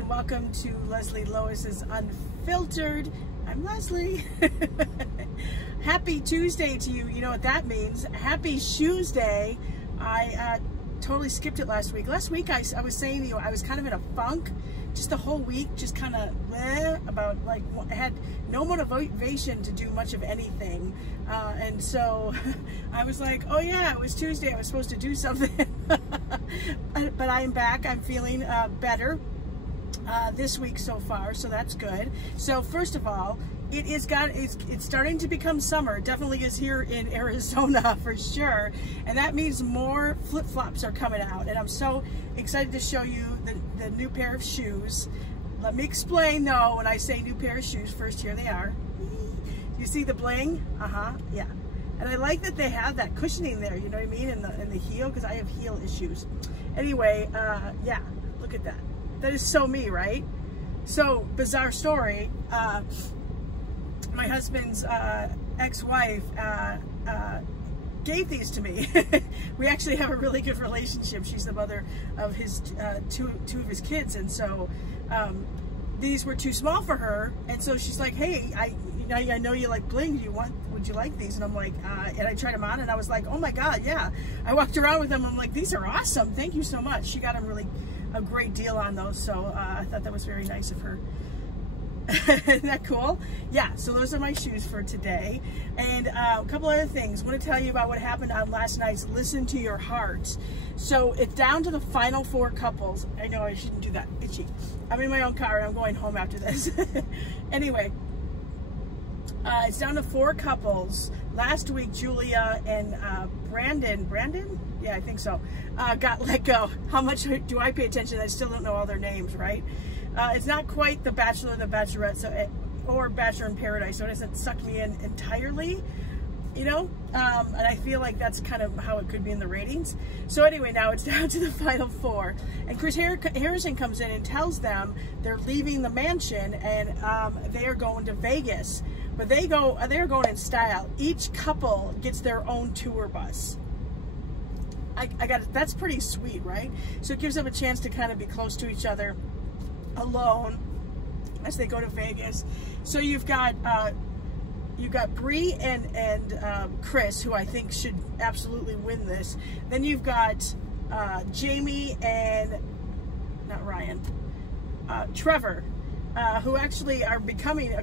and welcome to Leslie Lois's Unfiltered. I'm Leslie. Happy Tuesday to you. You know what that means. Happy Shoesday. I totally skipped it last week. Last week I was saying to you I was kind of in a funk just the whole week, just kind of about like I had no motivation to do much of anything, and so I was like, oh yeah, it was Tuesday, I was supposed to do something. But I am back. I'm feeling better this week so far, so that's good. So first of all, it's starting to become summer. It definitely is here in Arizona for sure, and that means more flip-flops are coming out, and I'm so excited to show you the new pair of shoes. Let me explain though. When I say new pair of shoes, first, here they are. You see the bling? Yeah. And I like that they have that cushioning there, you know what I mean, in the heel, because I have heel issues. Anyway, yeah, look at that. That is so me, right? So, bizarre story. My husband's ex-wife gave these to me. We actually have a really good relationship. She's the mother of his two of his kids, and so these were too small for her, and so she's like, hey, I know you like bling, would you like these? And I'm like, and I tried them on, and I was like, oh my god, yeah. I walked around with them, I'm like, these are awesome, thank you so much. She got a great deal on those, so I thought that was very nice of her. Isn't that cool? Yeah, so those are my shoes for today. And a couple other things. I want to tell you about what happened on last night's Listen to Your Heart. So it's down to the final 4 couples. I know I shouldn't do that. Itchy. I'm in my own car and I'm going home after this. Anyway, it's down to 4 couples. Last week, Julia and Brandon? Yeah, I think so. Got let go. How much do I pay attention? I still don't know all their names, right? It's not quite the Bachelor, the Bachelorette, or Bachelor in Paradise, so it doesn't suck me in entirely, you know, and I feel like that's kind of how it could be in the ratings. So anyway, now it's down to the final 4, and Chris Harrison comes in and tells them they're leaving the mansion, and they are going to Vegas, but they're going in style. Each couple gets their own tour bus. That's pretty sweet, right? So it gives them a chance to kind of be close to each other alone as they go to Vegas. So you've got Bree and Chris, who I think should absolutely win this. Then you've got Jamie and Trevor, who actually are becoming a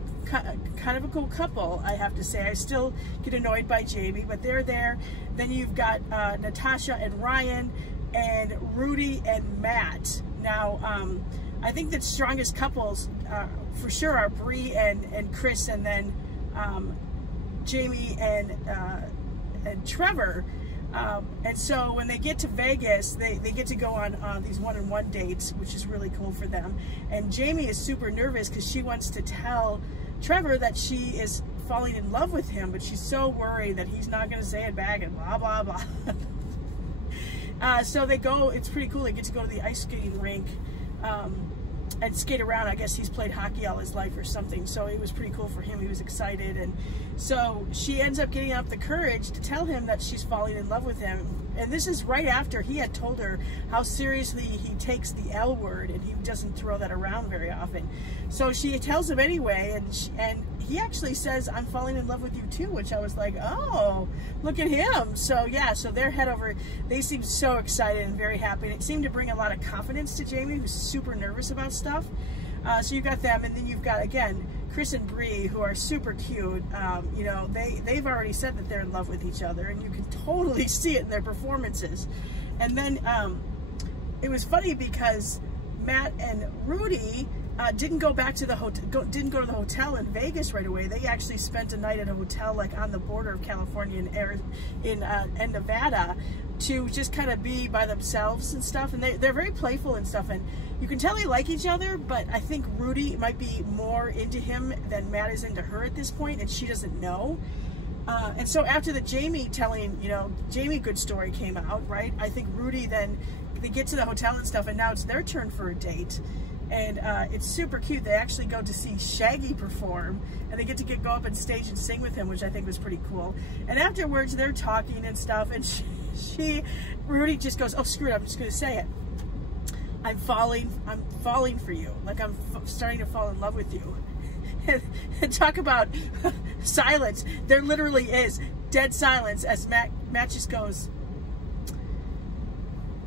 kind of a cool couple, I have to say. I still get annoyed by Jamie, but they're there. Then you've got Natasha and Ryan, and Rudy and Matt. Now, I think the strongest couples for sure are Bree and Chris, and then Jamie and Trevor. And so when they get to Vegas, they get to go on these one-on-one dates, which is really cool for them. And Jamie is super nervous because she wants to tell Trevor that she is falling in love with him, but she's so worried that he's not going to say it back and blah, blah, blah. So they go, it's pretty cool. They get to go to the ice skating rink and skate around. I guess he's played hockey all his life or something, so it was pretty cool for him. He was excited, and so she ends up getting up the courage to tell him that she's falling in love with him. And this is right after he had told her how seriously he takes the L word, and he doesn't throw that around very often. So she tells him anyway, and he actually says, I'm falling in love with you too, which I was like, oh, look at him. So yeah, so they're head over. They seem so excited and very happy. And it seemed to bring a lot of confidence to Jamie, who's super nervous about stuff. So you've got them, and then you've got, again, Chris and Bree, who are super cute. You know, they've already said that they're in love with each other, and you can totally see it in their performances. And then it was funny because Matt and Rudy didn't go back to the hotel. Didn't go to the hotel in Vegas right away. They actually spent a night at a hotel like on the border of California and Nevada, to just kind of be by themselves and stuff. And they're very playful and stuff. And you can tell they like each other. But I think Rudy might be more into him than Matt is into her at this point, and she doesn't know. And so after the Jamie telling, you know, Jamie good story came out, right? I think Rudy then, they get to the hotel and stuff, and now it's their turn for a date. And it's super cute. They actually go to see Shaggy perform, and they get to go up on stage and sing with him, which I think was pretty cool. And afterwards, they're talking and stuff, and Rudy just goes, oh, screw it, I'm just going to say it. I'm falling for you. Like I'm starting to fall in love with you. And talk about silence. There literally is dead silence as Matt just goes,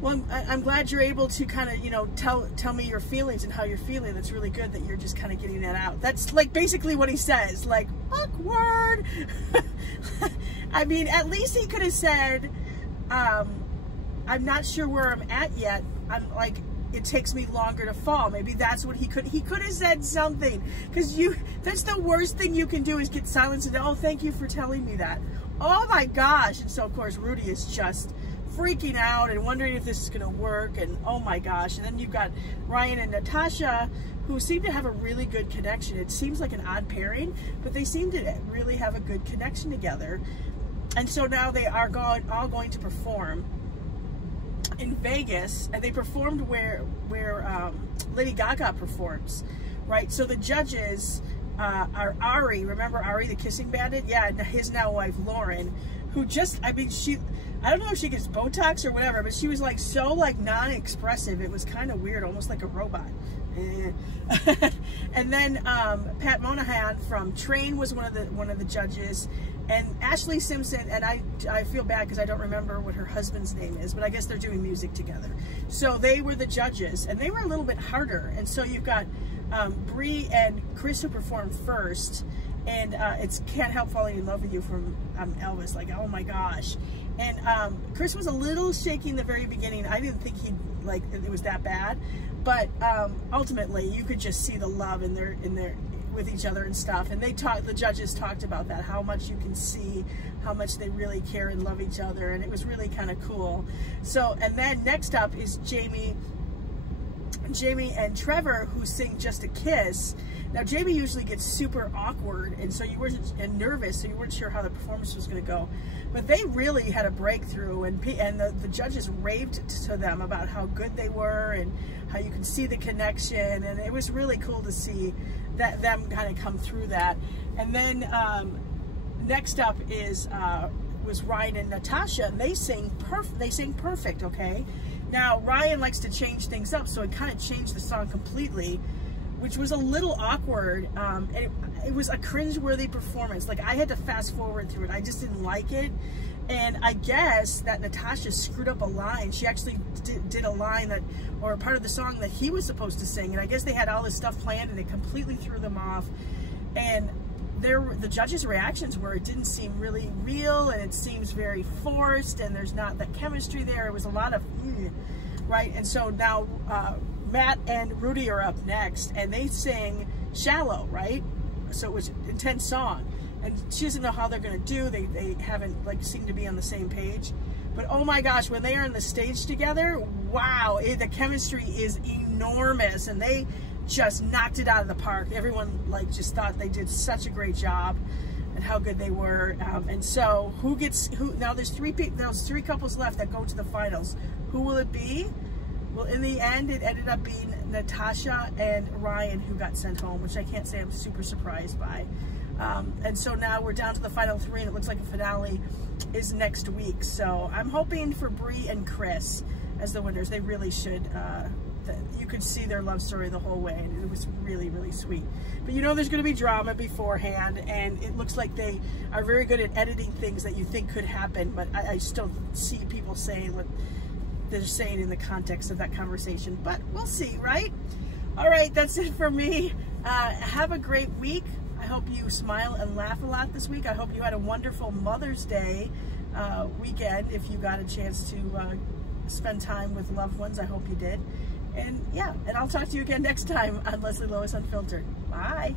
well, I'm glad you're able to kind of, you know, tell me your feelings and how you're feeling. That's really good that you're just kind of getting that out. That's like basically what he says, like, awkward. I mean, at least he could have said, I'm not sure where I'm at yet. I'm like, it takes me longer to fall. Maybe that's what he could have said something, because that's the worst thing you can do is get silence and, oh, thank you for telling me that. Oh my gosh. And so of course Rudy is just freaking out and wondering if this is going to work, and oh my gosh. And then you've got Ryan and Natasha, who seem to have a really good connection. It seems like an odd pairing, but they seem to really have a good connection together. And so now they are all going to perform in Vegas, and they performed where Lady Gaga performs, right? So the judges are Ari, remember Ari the kissing bandit? Yeah, and his now wife Lauren, who just, I mean, I don't know if she gets Botox or whatever, but she was like so like non-expressive. It was kind of weird, almost like a robot. And then Pat Monahan from Train was one of the judges, and Ashley Simpson, and I feel bad because I don't remember what her husband's name is, but I guess they're doing music together. So they were the judges, and they were a little bit harder. And so you've got Bree and Chris who performed first, and it's Can't Help Falling in Love with You from Elvis. Like, oh my gosh. And Chris was a little shaky in the very beginning. I didn't think it was that bad, but ultimately you could just see the love in their with each other and stuff. And the judges talked about that, how much you can see how much they really care and love each other, and it was really kind of cool. So, and then next up is Jamie and Trevor, who sing Just a Kiss. Now Jamie usually gets super awkward, and so and nervous, so you weren't sure how the performance was going to go. But they really had a breakthrough, and the judges raved to them about how good they were and how you can see the connection, and it was really cool to see them kind of come through that. And then next up was Ryan and Natasha, and they sing perfect, okay? Now Ryan likes to change things up, so it kind of changed the song completely, which was a little awkward. It was a cringe-worthy performance. Like, I had to fast forward through it. I just didn't like it. And I guess that Natasha screwed up a line. She actually did a line or a part of the song that he was supposed to sing. And I guess they had all this stuff planned, and it completely threw them off. And the judges' reactions were, it didn't seem really real, and it seems very forced, and there's not that chemistry there. It was a lot of, right? And so now Matt and Rudy are up next, and they sing Shallow, right? So it was an intense song, and she doesn't know how they're going to do. They haven't seemed to be on the same page. But oh my gosh, when they are on the stage together, wow, the chemistry is enormous, and they just knocked it out of the park. Everyone just thought they did such a great job and how good they were. And so who now? There's three couples left that go to the finals. Who will it be? Well, in the end, it ended up being Natasha and Ryan who got sent home, which I can't say I'm super surprised by. And so now we're down to the final three, and it looks like a finale is next week. So I'm hoping for Bree and Chris as the winners. They really should. You could see their love story the whole way, and it was really, really sweet. But you know there's going to be drama beforehand, and it looks like they are very good at editing things that you think could happen, but I still see people saying what they're saying in the context of that conversation. But we'll see, right? All right, that's it for me. Have a great week. I hope you smile and laugh a lot this week. I hope you had a wonderful Mother's Day weekend. If you got a chance to spend time with loved ones, I hope you did. And yeah, and I'll talk to you again next time on Leslie Lois Unfiltered. Bye.